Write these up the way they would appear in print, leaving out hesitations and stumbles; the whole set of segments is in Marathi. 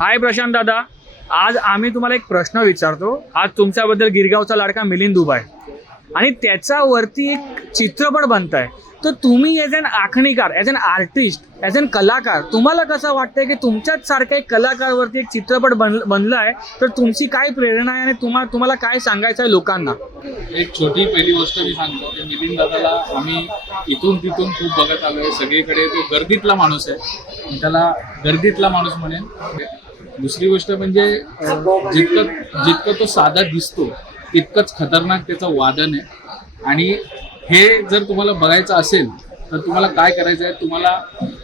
हाय प्रशांत दादा, आज आम्ही तुम्हाला एक प्रश्न विचारतो. आज तुमच्याबद्दल गिरगावचा लाडका मिलिंद दुबाय आणि त्याच्यावरती एक चित्रपट बनताय. तर तुम्ही ॲज अन आखणीकार, as an artist, as an कलाकार, तुम्हाला कसं वाटतंय की तुमच्याच सारख्या एक कलाकारवरती एक चित्रपट बनला आहे? तर तुमची काय प्रेरणा आहे आणि तुम्हाला काय सांगायचं आहे लोकांना? एक छोटी पहिली गोष्ट मी सांगतो की मिलिंद दादाला आम्ही इथून तिथून खूप बघत आलोय. सगळीकडे तो गर्दीतला माणूस आहे, मी त्याला गर्दीतला माणूस म्हणेन. दुसरी गोष्ट म्हणजे जितकं तो साधा दिसतो तितकंच खतरनाक त्याचं वादन आहे. आणि हे जर तुम्हाला बघायचं असेल तर तुम्हाला काय करायचं आहे, तुम्हाला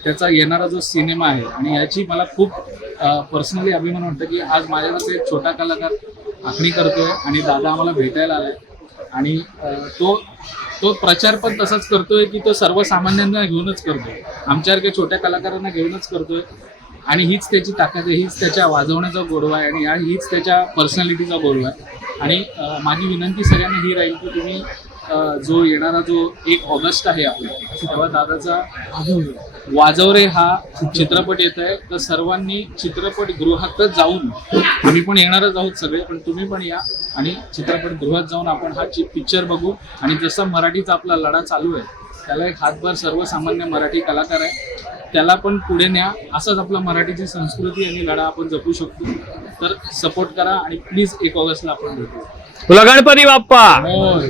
त्याचा येणारा जो सिनेमा आहे, आणि याची मला खूप पर्सनली अभिमान वाटतं की आज माझ्याकडे एक छोटा कलाकार आखणी करतोय आणि दादा आम्हाला भेटायला आलाय. आणि तो प्रचार पण तसाच करतोय की तो सर्वसामान्यांना घेऊनच करतोय, आमच्यासारख्या छोट्या कलाकारांना घेऊनच करतोय. आणि हीच त्याची ताकद आहे, हीच त्याच्या वाजवण्याचा गोडवा आहे, आणि हीच त्याच्या पर्सनॅलिटीचा गोडवा आहे. आणि माझी विनंती सगळ्यांना ही राहील की तुम्ही जो येणारा जो 1 ऑगस्ट आहे आपला, तेव्हा दादाचा वाजवरे हा चित्रपट येत आहे. तर सर्वांनी चित्रपटगृहातच जाऊन, आम्ही पण येणारच आहोत सगळे, पण तुम्ही पण या आणि चित्रपटगृहात जाऊन आपण हा पिक्चर बघू. आणि जसा मराठीचा आपला लढा चालू आहे, त्याला एक हातभार सर्वसामान्य मराठी कलाकार आहे, त्याला पण पुढे न्या. असंच आपला मराठीची संस्कृती आणि लढा आपण जपू शकतो. तर सपोर्ट करा आणि प्लीज 1 ऑगस्टला आपण भेटू. तुला गणपती बाप्पा. होय.